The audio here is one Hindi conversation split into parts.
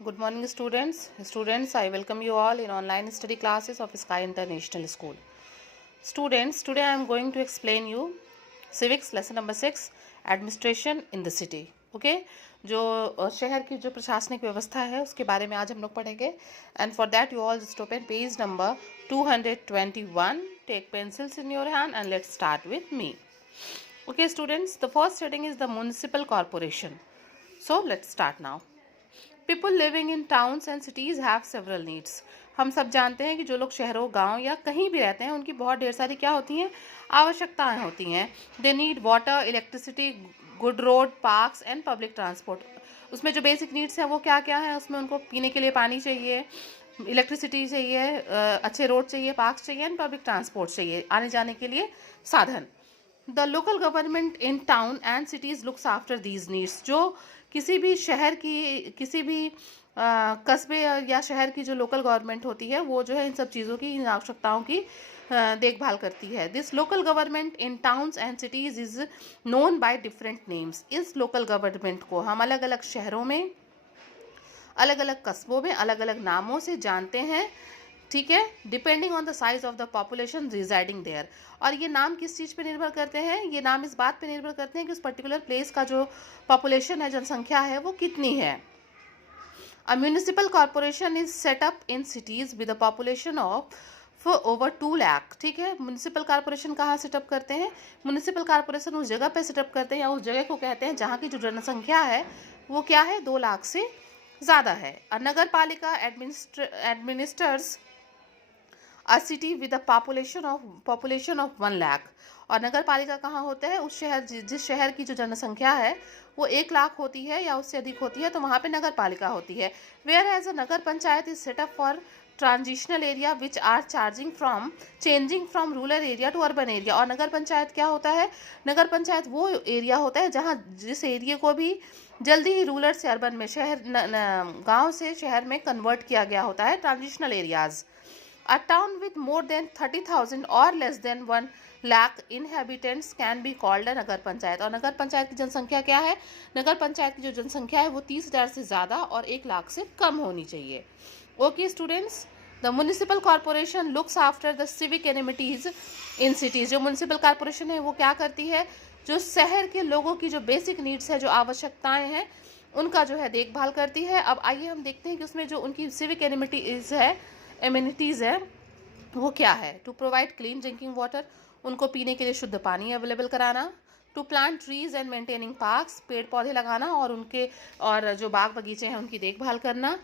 Good morning, students. Students, I welcome you all in online study classes of Sky International School. Students, today I am going to explain you civics lesson number 6, administration in the city. Okay जो शहर की जो प्रशासनिक व्यवस्था है उसके बारे में आज हम लोग पढ़ेंगे. And for that you all just open page number 221. Take pencils in your hand and let's start with me. Okay students, the first heading is the municipal corporation. So let's start now. People living in towns and cities have several needs. हम सब जानते हैं कि जो लोग शहरों, गांव या कहीं भी रहते हैं उनकी बहुत ढेर सारी क्या होती हैं, आवश्यकताएं होती हैं. They need water, electricity, good road, parks and public transport. उसमें जो बेसिक नीड्स हैं वो क्या क्या है, उसमें उनको पीने के लिए पानी चाहिए, इलेक्ट्रिसिटी चाहिए, अच्छे रोड चाहिए, पार्क्स चाहिए एंड पब्लिक ट्रांसपोर्ट चाहिए, आने जाने के लिए साधन. The local government in town and cities looks after these needs. जो किसी भी शहर की, किसी भी कस्बे या शहर की जो लोकल गवर्नमेंट होती है वो जो है इन सब चीज़ों की, इन आवश्यकताओं की देखभाल करती है. This local government in towns and cities is known by different names. इस लोकल गवर्नमेंट को हम अलग अलग शहरों में, अलग अलग कस्बों में अलग अलग नामों से जानते हैं. ठीक है, depending on the size of the population residing there. और ये नाम किस चीज़ पे निर्भर करते हैं, ये नाम इस बात पे निर्भर करते हैं कि उस पर्टिकुलर प्लेस का जो पॉपुलेशन है, जनसंख्या है, वो कितनी है. A municipal corporation is set up in cities with a population of over 2 lakh. ठीक है, म्यूनिसिपल कॉर्पोरेशन कहाँ सेटअप करते हैं, म्यूनिसिपल कॉर्पोरेशन उस जगह पे सेटअप करते हैं या उस जगह को कहते हैं जहाँ की जो जनसंख्या है वो क्या है, 2 लाख से ज़्यादा है. अ नगर पालिका administers a city with a population of 1 lakh. और नगर पालिका कहाँ होता है, उस शहर, जिस शहर की जो जनसंख्या है वो 1 लाख होती है या उससे अधिक होती है तो वहाँ पे नगर पालिका होती है. Whereas a nagar panchayat is set up for transitional area which are changing from rural area to urban area. और नगर पंचायत क्या होता है, नगर पंचायत वो एरिया होता है जहाँ जिस एरिया को भी जल्दी ही रूरल से अर्बन में, शहर गाँव से शहर में कन्वर्ट किया गया होता है, transitional areas. A town with more than 30,000 or less than 1 lakh inhabitants can be called a नगर पंचायत. और नगर पंचायत की जनसंख्या क्या है, नगर पंचायत की जो जनसंख्या है वो 30,000 से ज़्यादा और 1 लाख से कम होनी चाहिए. Okay students, the municipal corporation looks after the civic amenities in cities. जो म्यूनिसिपल कॉर्पोरेशन है वो क्या करती है, जो शहर के लोगों की जो बेसिक नीड्स है, जो आवश्यकताएँ हैं, उनका जो है देखभाल करती है. अब आइए हम देखते हैं कि उसमें जो उनकी सिविक एमिनिटीज़ है वो क्या है. To provide clean drinking water, उनको पीने के लिए शुद्ध पानी अवेलेबल कराना. To plant trees and maintaining parks, पेड़ पौधे लगाना और उनके, और जो बाग बगीचे हैं उनकी देखभाल करना.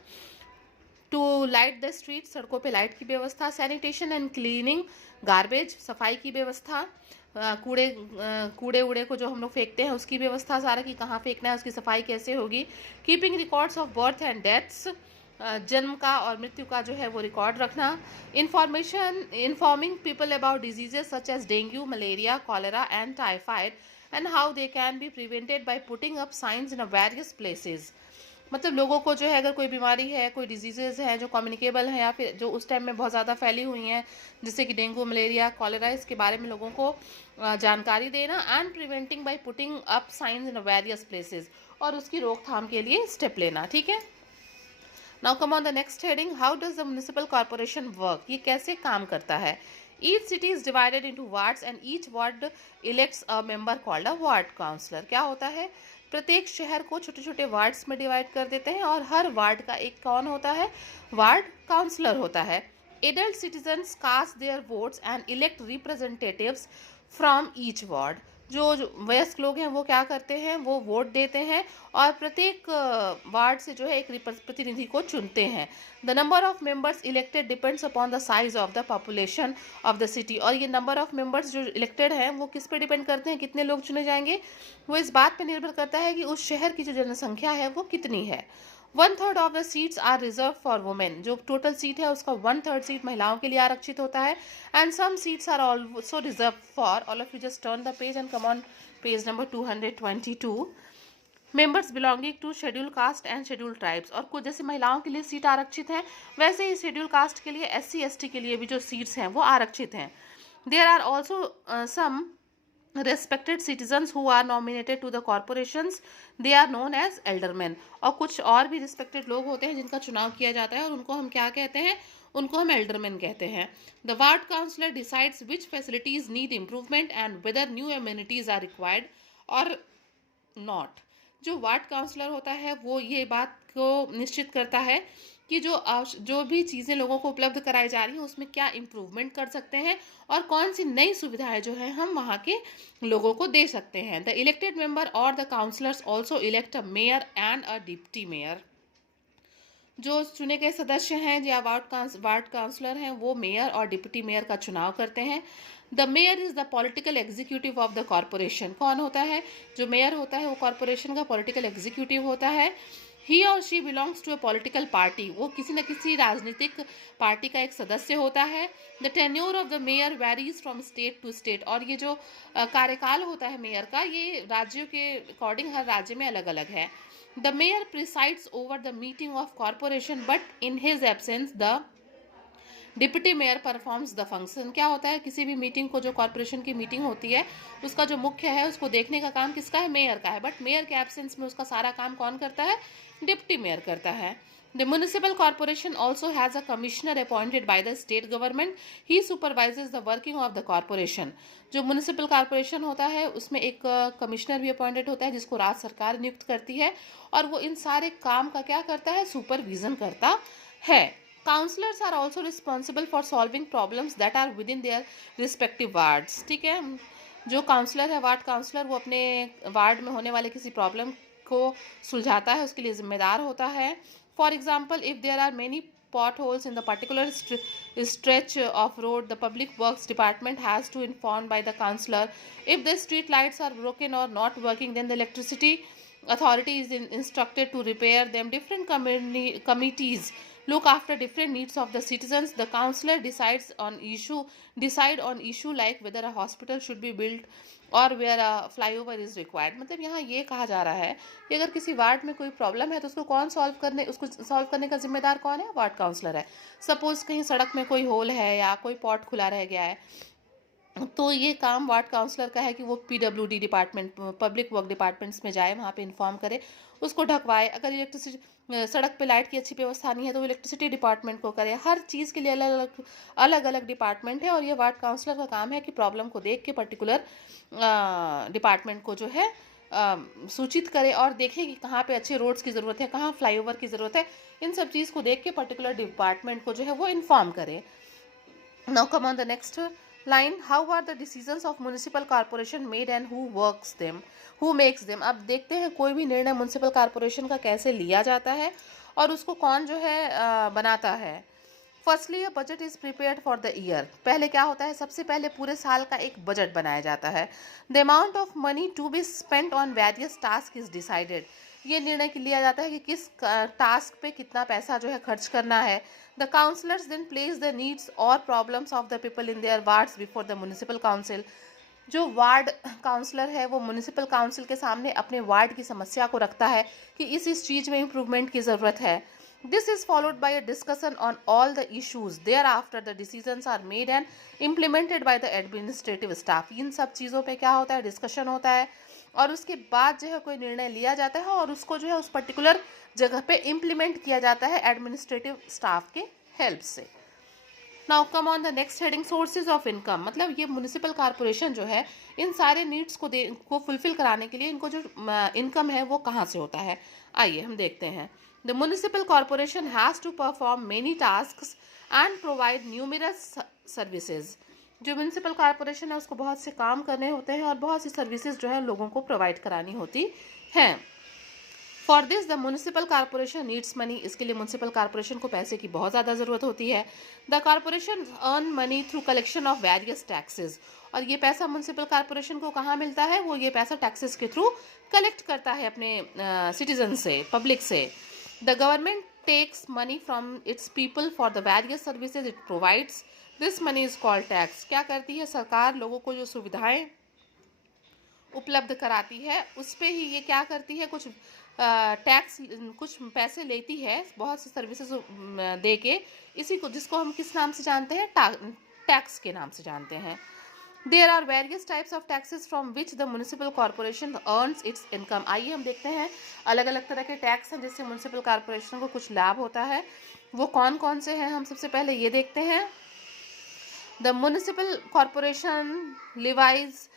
टू लाइट द स्ट्रीट, सड़कों पे लाइट की व्यवस्था. सैनिटेशन एंड क्लीनिंग, गार्बेज, सफाई की व्यवस्था. कूड़े उड़े को जो हम लोग फेंकते हैं उसकी व्यवस्था, सारा कि कहाँ फेंकना है, उसकी सफाई कैसे होगी. Keeping records of birth and deaths, जन्म का और मृत्यु का जो है वो रिकॉर्ड रखना. Informing people about diseases such as dengue, malaria, cholera and typhoid and how they can be prevented by putting up signs in various places. मतलब लोगों को जो है अगर कोई बीमारी है, कोई डिजीजेज हैं जो कम्युनिकेबल हैं या फिर जो उस टाइम में बहुत ज़्यादा फैली हुई हैं, जैसे कि डेंगू, मलेरिया, कॉलेरा, इसके बारे में लोगों को जानकारी देना. And preventing by putting up signs in various places, और उसकी रोकथाम के लिए स्टेप लेना. ठीक है, now come on the next heading, how does the municipal corporation work. ये कैसे काम करता है. Each city is divided into wards and each ward elects a member called a ward councillor. क्या होता है, प्रत्येक शहर को छोटे छोटे वार्ड्स में डिवाइड कर देते हैं और हर वार्ड का एक कौन होता है, वार्ड काउंसलर होता है. Adult citizens cast their votes and elect representatives from each ward. जो वयस्क लोग हैं वो क्या करते हैं, वो वोट देते हैं और प्रत्येक वार्ड से जो है एक प्रतिनिधि को चुनते हैं. The number of members elected depends upon the size of the population of the city. और ये नंबर ऑफ मेंबर्स जो इलेक्टेड हैं वो किस पे डिपेंड करते हैं, कितने लोग चुने जाएंगे, वो इस बात पे निर्भर करता है कि उस शहर की जो जनसंख्या है वो कितनी है. 1/3 of the seats are reserve for women. जो टोटल सीट है उसका 1/3 सीट महिलाओं के लिए आरक्षित होता है. And some seats are also reserve for, all of you just turn the page and come on page number 222, members belonging to schedule caste and schedule tribes. और कुछ जैसे महिलाओं के लिए सीट आरक्षित है, वैसे ही शेड्यूल कास्ट के लिए, SC ST के लिए भी जो सीट्स हैं वो आरक्षित हैं. There are also some respected citizens who are nominated to the corporations, they are known as aldermen. और कुछ और भी respected लोग होते हैं जिनका चुनाव किया जाता है और उनको हम क्या कहते हैं, उनको हम aldermen कहते हैं. The ward councillor decides which facilities need improvement and whether new amenities are required or not. जो वार्ड काउंसलर होता है वो ये बात को निश्चित करता है कि जो भी चीज़ें लोगों को उपलब्ध कराई जा रही हैं उसमें क्या इम्प्रूवमेंट कर सकते हैं और कौन सी नई सुविधाएं जो है हम वहाँ के लोगों को दे सकते हैं. द इलेक्टेड मेंबर और the councillors also elect a mayor and a deputy mayor. जो चुने गए सदस्य हैं या वार्ड काउंसलर हैं वो मेयर और डिप्टी मेयर का चुनाव करते हैं. The mayor is the political executive of the corporation. कौन होता है? जो मेयर होता है वो कॉरपोरेशन का पॉलिटिकल एग्जीक्यूटिव होता है. ही और she belongs to a political party. वो किसी न किसी राजनीतिक पार्टी का एक सदस्य होता है. The tenure of the mayor varies from state to state. और ये जो कार्यकाल होता है मेयर का ये राज्यों के अकॉर्डिंग हर राज्य में अलग अलग है. The mayor presides over the meeting of corporation, but in his absence, the deputy mayor performs the function. क्या होता है? किसी भी मीटिंग को, जो कॉर्पोरेशन की मीटिंग होती है उसका जो मुख्य है उसको देखने का काम किसका है? मेयर का है. बट मेयर के एब्सेंस में उसका सारा काम कौन करता है? डिप्टी मेयर करता है. The municipal corporation also has a commissioner appointed by the state government. He supervises the working of the corporation. जो म्यूनिसिपल कॉर्पोरेशन होता है उसमें एक कमिश्नर भी अपॉइंटेड होता है जिसको राज्य सरकार नियुक्त करती है और वो इन सारे काम का क्या करता है? सुपरविजन करता है. Councillors are also responsible for solving problems that are within their respective wards. ठीक है, जो काउंसलर है, वार्ड काउंसलर, वो अपने वार्ड में होने वाले किसी प्रॉब्लम को सुलझाता है, उसके लिए जिम्मेदार होता है. For example, if there are many potholes in the particular stretch of road, the public works department has to inform by the councillor. If the street lights are broken or not working, then the electricity authority is instructed to repair them. Different committees look after different needs of the citizens. The councillor decide on issue like whether a hospital should be built और वेयर फ्लाईओवर इज रिक्वायर्ड. मतलब यहाँ ये कहा जा रहा है कि अगर किसी वार्ड में कोई प्रॉब्लम है तो उसको सॉल्व करने का जिम्मेदार कौन है? वार्ड काउंसलर है. सपोज कहीं सड़क में कोई होल है या कोई पॉट खुला रह गया है तो ये काम वार्ड काउंसलर का है कि वो PWD department, public work departments में जाए, वहाँ पे इन्फॉर्म करे, उसको ढकवाए. अगर इलेक्ट्रिसिटी सड़क पे लाइट की अच्छी व्यवस्था नहीं है तो वो इलेक्ट्रिसिटी डिपार्टमेंट को करे. हर चीज़ के लिए अलग अलग डिपार्टमेंट है और ये वार्ड काउंसलर का काम है कि प्रॉब्लम को देख के पर्टिकुलर डिपार्टमेंट को जो है सूचित करे और देखे कि कहाँ पे अच्छे रोड्स की ज़रूरत है, कहाँ फ्लाईओवर की ज़रूरत है. इन सब चीज़ को देख के पर्टिकुलर डिपार्टमेंट को जो है वो इन्फॉर्म करे. Now come on the next line. How are the decisions of municipal corporation made and who makes them? अब देखते हैं कोई भी निर्णय म्यूनिसिपल कॉर्पोरेशन का कैसे लिया जाता है और उसको कौन जो है बनाता है. Firstly a budget is prepared for the year. पहले क्या होता है? सबसे पहले पूरे साल का एक बजट बनाया जाता है. The amount of money to be spent on various task is decided. ये निर्णय लिया जाता है कि किस टास्क पे कितना पैसा जो है खर्च करना है. The councillors then place the needs और problems of the people in their wards before the municipal council. जो वार्ड काउंसलर है वो म्यूनिसिपल काउंसिल के सामने अपने वार्ड की समस्या को रखता है कि इस चीज़ में इम्प्रूवमेंट की ज़रूरत है. This is followed by a discussion on all the issues. Thereafter, the decisions are made and implemented by the administrative staff. इन सब चीज़ों पे क्या होता है? डिस्कशन होता है और उसके बाद जो है कोई निर्णय लिया जाता है और उसको जो है उस पर्टिकुलर जगह पे इम्प्लीमेंट किया जाता है एडमिनिस्ट्रेटिव स्टाफ के हेल्प से. Now come on the next heading, sources of income. मतलब ये म्यूनिसिपल कॉर्पोरेशन जो है इन सारे नीड्स को फुलफिल कराने के लिए इनको जो इनकम है वो कहाँ से होता है. आइए हम देखते हैं. The municipal corporation has to perform many tasks and provide numerous services. जो म्यूनिसिपल कॉर्पोरेशन है उसको बहुत से काम करने होते हैं और बहुत सी सर्विसेज जो है लोगों को प्रोवाइड करानी होती हैं. For this the municipal corporation needs money. इसके लिए म्यूनिसिपल कॉर्पोरेशन को पैसे की बहुत ज़्यादा ज़रूरत होती है. The corporation earn money through collection of various taxes. और ये पैसा म्यूनिसिपल कॉर्पोरेशन को कहाँ मिलता है? वो ये पैसा टैक्सेस के थ्रू कलेक्ट करता है अपने सिटीजन से, पब्लिक से. The government takes money from its people for the various services it provides. This money is called tax. क्या करती है सरकार? लोगों को जो सुविधाएं उपलब्ध कराती है उस पे ही ये क्या करती है? कुछ टैक्स, कुछ पैसे लेती है बहुत सी सर्विसेज दे के. इसी को जिसको हम किस नाम से जानते हैं? टैक्स के नाम से जानते हैं. There are various types of taxes from which the municipal corporation earns its income. आइए हम देखते हैं अलग अलग तरह के टैक्स हैं जिससे म्यूनिसिपल कॉर्पोरेशन को कुछ लाभ होता है, वो कौन कौन से हैं। हम सबसे पहले ये देखते हैं, द म्यूनिसिपल कॉर्पोरेशन लिवाइज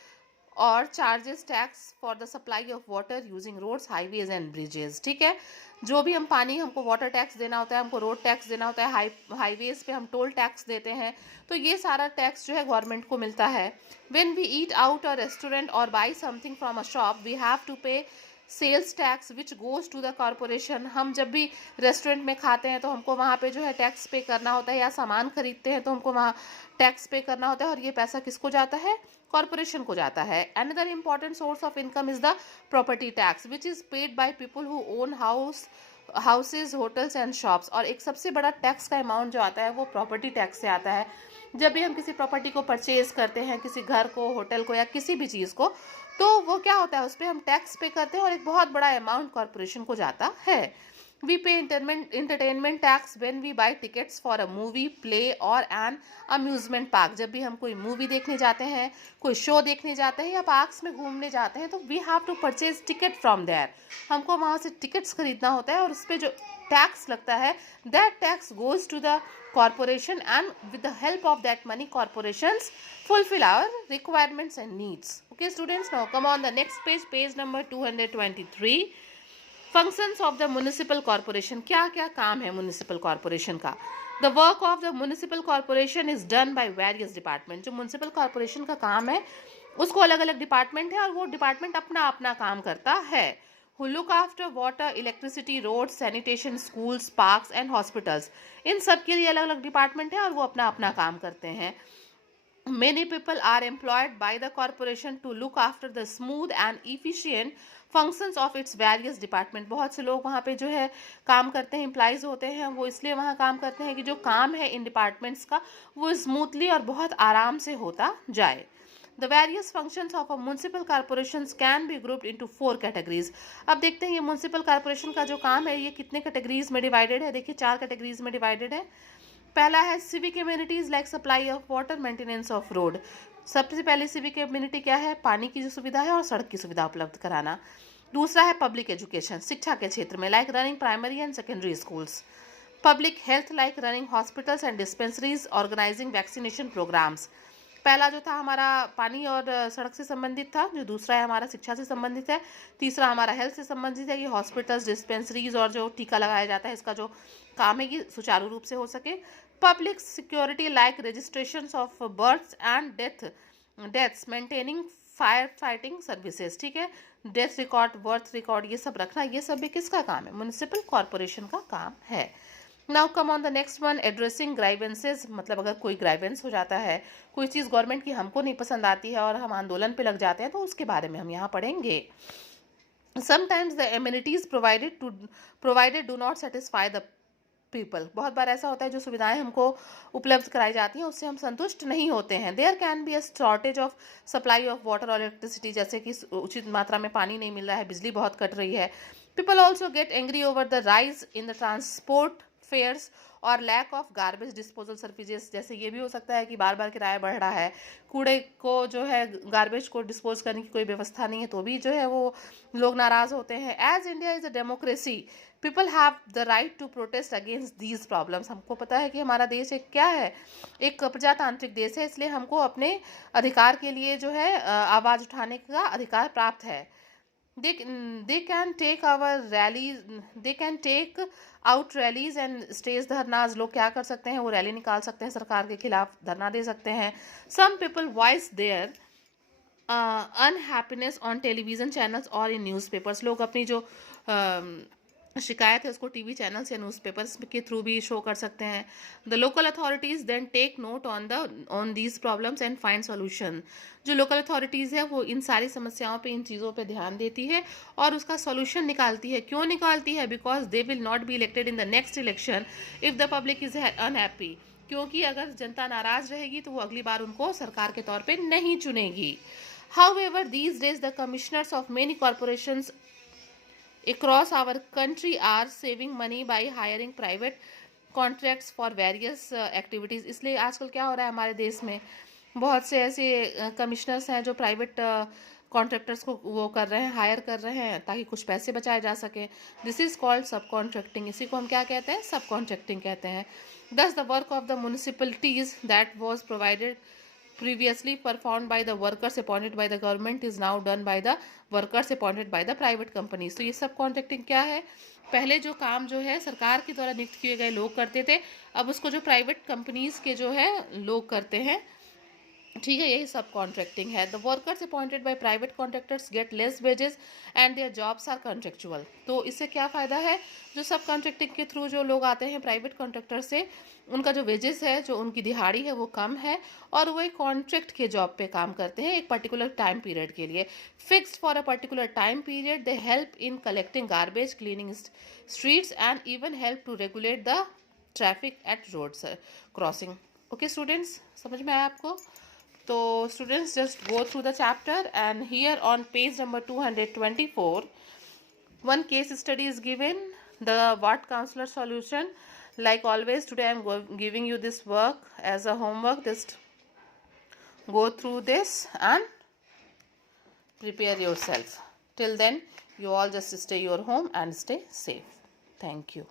और charges tax for the supply of water using roads, highways and bridges. ठीक है, जो भी हम पानी, हमको वाटर टैक्स देना होता है, हमको रोड टैक्स देना होता है, हाईवेज पे हम टोल टैक्स देते हैं, तो ये सारा टैक्स जो है गवर्नमेंट को मिलता है। When we eat out a restaurant और buy something from a shop we have to pay sales tax which goes to the corporation. हम जब भी रेस्टोरेंट में खाते हैं तो हमको वहाँ पे जो है टैक्स पे करना होता है, या सामान खरीदते हैं तो हमको वहाँ टैक्स पे करना होता है, और ये पैसा किसको जाता है, कॉर्पोरेशन को जाता है। Another important source of income is the property tax which is paid by people who own houses, hotels and shops. और एक सबसे बड़ा टैक्स का अमाउंट जो आता है वो प्रॉपर्टी टैक्स से आता है। जब भी हम किसी प्रॉपर्टी को परचेज करते हैं, किसी घर को, होटल को, या किसी भी चीज़ को, तो वो क्या होता है, उस पर हम टैक्स पे करते हैं और एक बहुत बड़ा अमाउंट कॉर्पोरेशन को जाता है। We pay entertainment tax when we buy tickets for a movie, play or an amusement park। जब भी हम कोई मूवी देखने जाते हैं, कोई शो देखने जाते हैं, या पार्क्स में घूमने जाते हैं, तो we have to purchase ticket from there। हमको वहाँ से टिकट्स खरीदना होता है और उस पर जो टैक्स लगता है, that tax goes to the corporation and with the help of that money corporations fulfill our requirements and needs। Okay students, now come on the next page, page number 223। Functions of the municipal corporation, क्या क्या काम है म्यूनिसिपल कॉर्पोरेशन का। The work of the municipal corporation is done by various department. जो म्यूनिसिपल कॉर्पोरेशन का काम है उसको अलग अलग डिपार्टमेंट है और वो डिपार्टमेंट अपना अपना काम करता है। Who look after water, electricity, road, sanitation, schools, parks and hospitals. इन सब के लिए अलग अलग डिपार्टमेंट है और वो अपना अपना काम करते हैं। Many people are employed by the corporation to look after the smooth and efficient functions of its various department। बहुत से लोग वहाँ पे जो है काम करते हैं, एम्प्लॉइज होते हैं, वो इसलिए वहाँ काम करते हैं कि जो काम है इन डिपार्टमेंट्स का वो स्मूथली और बहुत आराम से होता जाए। The various functions of a municipal corporations can be grouped into 4 categories। अब देखते हैं ये म्यूनिसिपल कॉर्पोरेशन का जो काम है ये कितने कैटेगरीज में डिवाइडेड है। देखिए 4 कैटेगरीज में डिवाइडेड है। पहला है civic immunities like supply of water, maintenance of road. सबसे पहले सिविक इम्यूनिटी क्या है, पानी की जो सुविधा है और सड़क की सुविधा उपलब्ध कराना। दूसरा है पब्लिक एजुकेशन, शिक्षा के क्षेत्र में like running primary and secondary schools. Public health like running hospitals and dispensaries, organising vaccination programmes. पहला जो था हमारा पानी और सड़क से संबंधित था, जो दूसरा है हमारा शिक्षा से संबंधित है, तीसरा हमारा हेल्थ से संबंधित है, ये हॉस्पिटल्स, डिस्पेंसरीज और जो टीका लगाया जाता है इसका जो काम है ये सुचारू रूप से हो सके। Public security like registration of births and deaths, maintaining fire fighting services. ठीक है, डेथ रिकॉर्ड, बर्थ रिकॉर्ड, ये सब रखना, ये सब भी किसका काम है, म्यूनिसिपल कॉर्पोरेशन का काम है। Now come on the next one, addressing grievances. मतलब अगर कोई ग्राइवेंस हो जाता है, कोई चीज़ गवर्नमेंट की हमको नहीं पसंद आती है और हम आंदोलन पे लग जाते हैं, तो उसके बारे में हम यहाँ पढ़ेंगे। Sometimes the amenities provided do not satisfy the people. बहुत बार ऐसा होता है जो सुविधाएं हमको उपलब्ध कराई जाती हैं उससे हम संतुष्ट नहीं होते हैं। There can be a shortage of supply of water और इलेक्ट्रिसिटी, जैसे कि उचित मात्रा में पानी नहीं मिल रहा है, बिजली बहुत कट रही है। People also get angry over the rise in the transport fares और lack of garbage disposal services. जैसे ये भी हो सकता है कि बार बार किराया बढ़ रहा है, कूड़े को जो है गार्बेज को डिस्पोज करने की कोई व्यवस्था नहीं है, तो भी जो है वो लोग नाराज होते हैं। As India is a democracy people have the right to protest against these problems. हमको पता है कि हमारा देश एक क्या है, एक प्रजातांत्रिक देश है, इसलिए हमको अपने अधिकार के लिए जो है आवाज़ उठाने का अधिकार प्राप्त है। they can take our rallies, they can take out rallies and stage dharnas. लोग क्या कर सकते हैं, वो रैली निकाल सकते हैं, सरकार के खिलाफ धरना दे सकते हैं। some people voice their unhappiness on television channels और in newspapers। लोग अपनी जो शिकायत है उसको टीवी चैनल्स या न्यूज़पेपर्स के थ्रू भी शो कर सकते हैं। The local authorities then take note on these problems and find solution. जो लोकल अथॉरिटीज़ है वो इन सारी समस्याओं पे, इन चीज़ों पे ध्यान देती है और उसका सॉल्यूशन निकालती है। क्यों निकालती है? Because they will not be elected in the next election if the public is unhappy. क्योंकि अगर जनता नाराज़ रहेगी तो वो अगली बार उनको सरकार के तौर पर नहीं चुनेगी। However, these days the commissioners of many corporations across our country are saving money by hiring private contracts for various activities। इसलिए आजकल क्या हो रहा है हमारे देश में बहुत से ऐसे कमिश्नर्स हैं जो प्राइवेट कॉन्ट्रैक्टर्स को वो कर रहे हैं, हायर कर रहे हैं ताकि कुछ पैसे बचाए जा सके। दिस इज कॉल्ड सब कॉन्ट्रैक्टिंग। इसी को हम क्या कहते हैं? सब कॉन्ट्रैक्टिंग कहते हैं। Thus the work of the municipalities that was provided previously performed by the workers appointed by the government is now done by the workers appointed by the private companies। तो ये सब कॉन्ट्रैक्टिंग क्या है? पहले जो काम जो है सरकार के द्वारा नियुक्त किए गए लोग करते थे, अब उसको जो प्राइवेट कंपनीज के जो है लोग करते हैं। ठीक है, यही सब कॉन्ट्रैक्टिंग है। The workers appointed by private contractors get less wages and their jobs are contractual. तो इससे क्या फ़ायदा है? जो सब कॉन्ट्रैक्टिंग के थ्रू जो लोग आते हैं प्राइवेट कॉन्ट्रैक्टर से, उनका जो वेजेस है, जो उनकी दिहाड़ी है, वो कम है और वो एक कॉन्ट्रैक्ट के जॉब पे काम करते हैं एक पर्टिकुलर टाइम पीरियड के लिए। Fixed for a particular time period, they help in collecting garbage, cleaning streets and even help to regulate the traffic at roads crossing. Okay students, समझ में आया आपको? तो students just go through the chapter, and here on page number 224 one case study is given, the Watt counselor solution. Like always, today I am giving you this work as a homework. Just go through this and prepare yourself. Till then, you all just stay your home and stay safe. Thank you.